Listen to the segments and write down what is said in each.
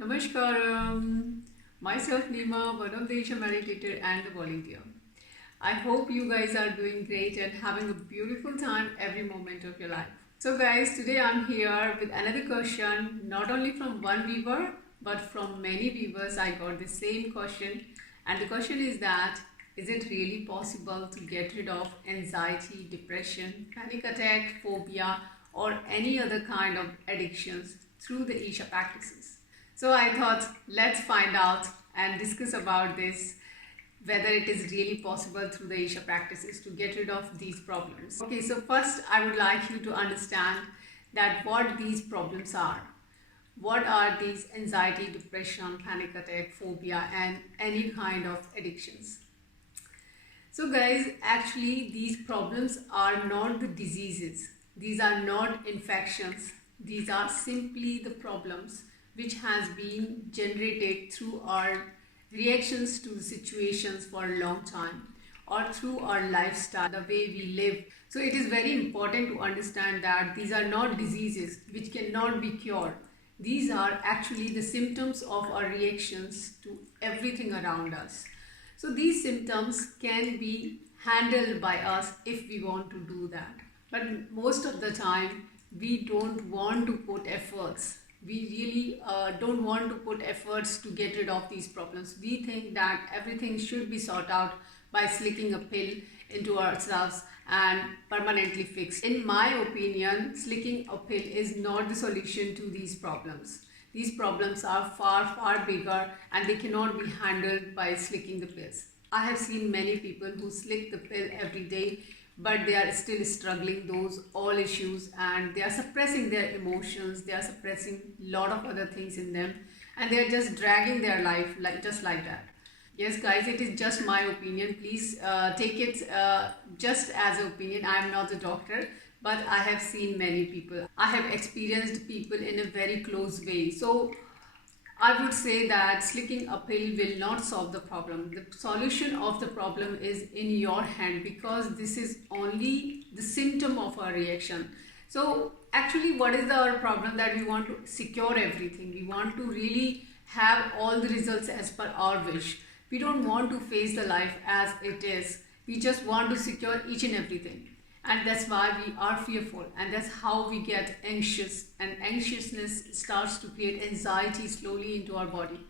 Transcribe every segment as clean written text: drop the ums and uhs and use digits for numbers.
Namaskaram. Myself Nima, one of the Isha meditator and the volunteer. I hope you guys are doing great and having a beautiful time every moment of your life. So guys, today I'm here with another question, not only from one viewer, but from many viewers. I got the same question, and the question is that is it really possible to get rid of anxiety, depression, panic attack, phobia, or any other kind of addictions through the Isha practices? So I thought let's find out and discuss about this, whether it is really possible through the Isha practices to get rid of these problems. Okay, so first I would like you to understand that what these problems are. What are these anxiety, depression, panic attack, phobia, and any kind of addictions? So guys, actually these problems are not the diseases. These are not infections. These are simply the problems which has been generated through our reactions to the situations for a long time or through our lifestyle, the way we live. So it is very important to understand that these are not diseases which cannot be cured. These are actually the symptoms of our reactions to everything around us. So these symptoms can be handled by us if we want to do that. But most of the time, we don't want to put efforts. We really don't want to put efforts to get rid of these problems. We think that everything should be sorted out by slicking a pill into ourselves and permanently fixed. In my opinion, slicking a pill is not the solution to these problems. These problems are far bigger and they cannot be handled by slicking the pills. I have seen many people who slick the pill every day, but they are still struggling those all issues and they are suppressing their emotions, they are suppressing a lot of other things in them, and they are just dragging their life just like that. Yes guys, it is just my opinion. Please take it just as an opinion. I am not a doctor, but I have seen many people. I have experienced people in a very close way. So I would say that slicking a pill will not solve the problem. The solution of the problem is in your hand, because this is only the symptom of our reaction. So actually what is our problem? That we want to secure everything. We want to really have all the results as per our wish. We don't want to face the life as it is. We just want to secure each and everything. And that's why we are fearful, and that's how we get anxious, and anxiousness starts to create anxiety slowly into our body.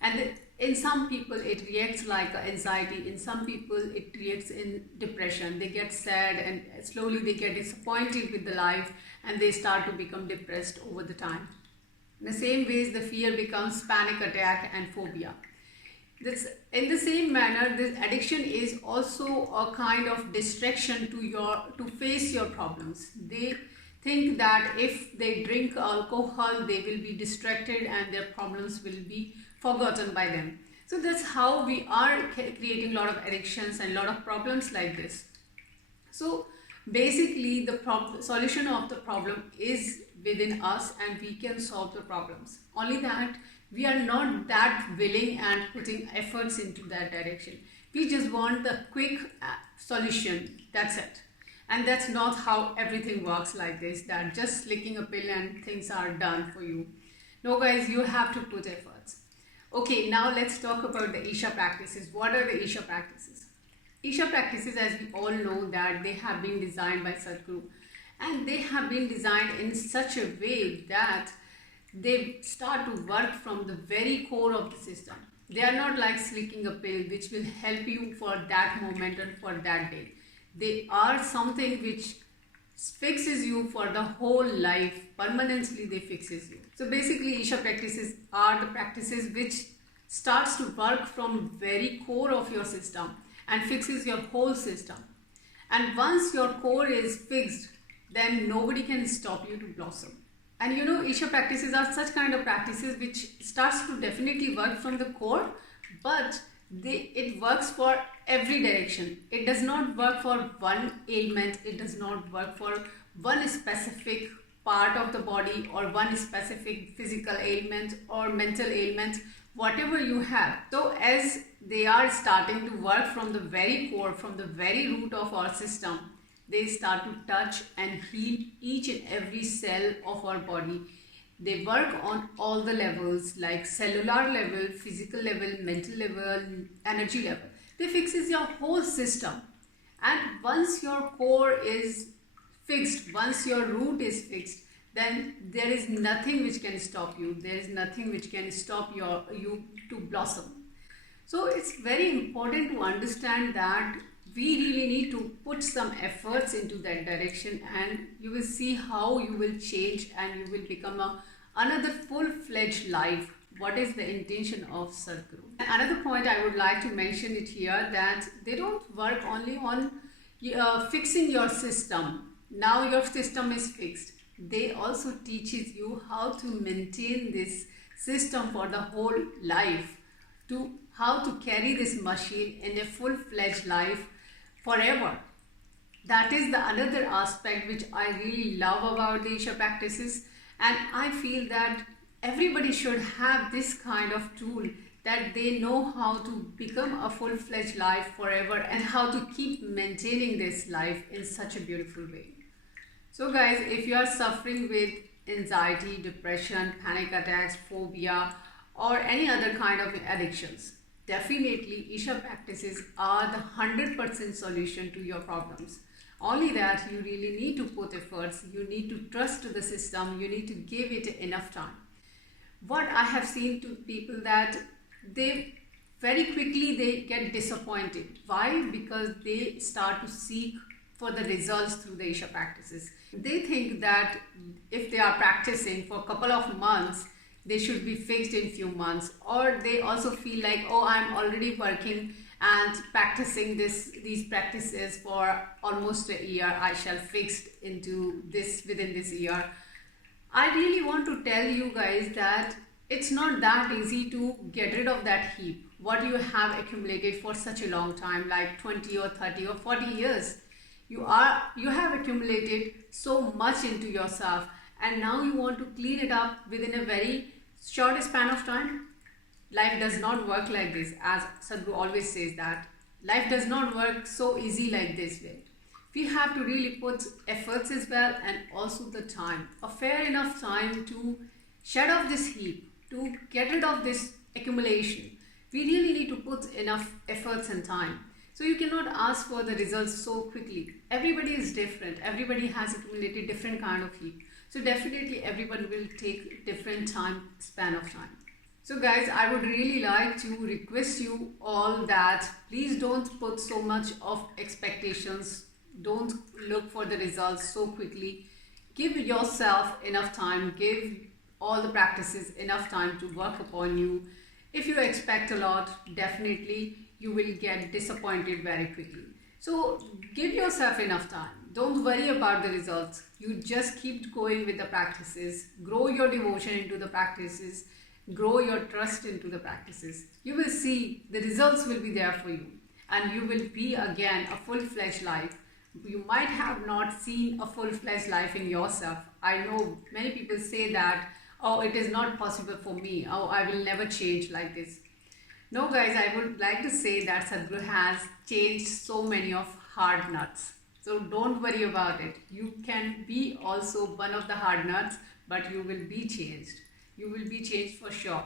And in some people it reacts like anxiety, in some people it reacts in depression. They get sad and slowly they get disappointed with the life and they start to become depressed over the time. In the same ways, the fear becomes panic attack and phobia. In the same manner, this addiction is also a kind of distraction to face your problems. They think that if they drink alcohol, they will be distracted and their problems will be forgotten by them. So that's how we are creating a lot of addictions and a lot of problems like this. So basically the solution of the problem is within us, and we can solve the problems. Only that we are not that willing and putting efforts into that direction. We just want the quick solution, that's it. And that's not how everything works like this, that just licking a pill and things are done for you. No guys, you have to put efforts. Okay, now let's talk about the Isha practices. What are the Isha practices? Isha practices, as we all know, that they have been designed by Sadhguru, and they have been designed in such a way that they start to work from the very core of the system. They are not like slicking a pill which will help you for that moment and for that day. They are something which fixes you for the whole life. Permanently they fixes you. So basically Isha practices are the practices which starts to work from very core of your system and fixes your whole system. And once your core is fixed, then nobody can stop you to blossom. And you know, Isha practices are such kind of practices which starts to definitely work from the core, but it works for every direction. It does not work for one ailment. It does not work for one specific part of the body or one specific physical ailment or mental ailment, whatever you have. So as they are starting to work from the very core, from the very root of our system, they start to touch and heal each and every cell of our body. They work on all the levels, like cellular level, physical level, mental level, energy level. They fixes your whole system. And once your core is fixed, once your root is fixed, then there is nothing which can stop you. There is nothing which can stop you to blossom. So it's very important to understand that we really need to put some efforts into that direction, and you will see how you will change and you will become another full-fledged life. What is the intention of Sadhguru? Another point I would like to mention it here, that they don't work only on fixing your system. Now your system is fixed. They also teaches you how to maintain this system for the whole life, to how to carry this machine in a full-fledged life forever. That is the another aspect which I really love about the Isha practices, and I feel that everybody should have this kind of tool, that they know how to become a full-fledged life forever and how to keep maintaining this life in such a beautiful way. So guys, if you are suffering with anxiety, depression, panic attacks, phobia, or any other kind of addictions, definitely Isha practices are the 100% solution to your problems. Only that you really need to put efforts, you need to trust the system, you need to give it enough time. What I have seen to people, that they very quickly they get disappointed. Why? Because they start to seek for the results through the Isha practices. They think that if they are practicing for a couple of months, they should be fixed in few months, or they also feel like, oh, I'm already working and practicing these practices for almost a year, I shall fix into this within this year. I really want to tell you guys that it's not that easy to get rid of that heap, what you have accumulated for such a long time, like 20 or 30 or 40 years. You have accumulated so much into yourself, and now you want to clean it up within a very short span of time. Life does not work like this, as Sadhguru always says that life does not work so easy like this way. We have to really put efforts as well, and also the time, a fair enough time to shed off this heap, to get rid of this accumulation. We really need to put enough efforts and time. So you cannot ask for the results so quickly. Everybody is different. Everybody has accumulated different kind of heap. So definitely everyone will take different span of time. So guys, I would really like to request you all that please don't put so much of expectations. Don't look for the results so quickly. Give yourself enough time. Give all the practices enough time to work upon you. If you expect a lot, definitely you will get disappointed very quickly. So give yourself enough time. Don't worry about the results. You just keep going with the practices. Grow your devotion into the practices. Grow your trust into the practices. You will see the results will be there for you, and you will be again a full-fledged life. You might have not seen a full-fledged life in yourself. I know many people say that, oh, it is not possible for me. Oh, I will never change like this. No guys, I would like to say that Sadhguru has changed so many of hard nuts. So don't worry about it. You can be also one of the hard nuts, but you will be changed. You will be changed for sure.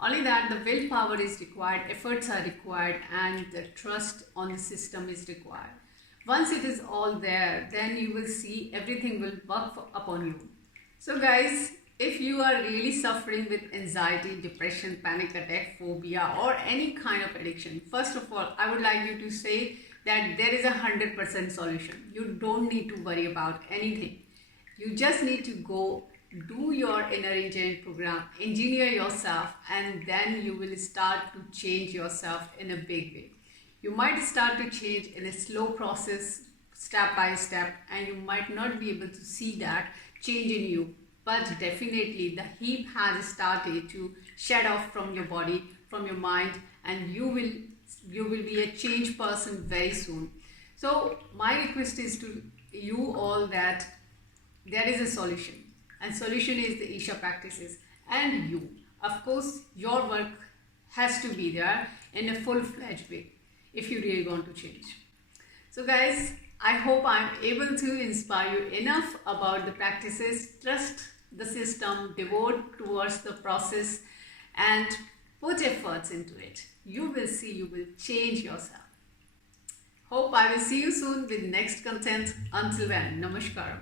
Only that the willpower is required, efforts are required, and the trust on the system is required. Once it is all there, then you will see everything will work upon you. So guys, if you are really suffering with anxiety, depression, panic attack, phobia, or any kind of addiction, first of all, I would like you to say that there is 100% solution. You don't need to worry about anything. You just need to go do your inner engineering program, engineer yourself, and then you will start to change yourself in a big way. You might start to change in a slow process, step by step, and you might not be able to see that change in you. But definitely the heap has started to shed off from your body, from your mind, and you will be a changed person very soon. So my request is to you all that there is a solution, and solution is the Isha practices, and you, of course, your work has to be there in a full-fledged way if you really want to change. So guys, I hope I'm able to inspire you enough about the practices. Trust the system, devote towards the process, and put efforts into it. You will see, you will change yourself. Hope I will see you soon with next content. Until then, Namaskaram.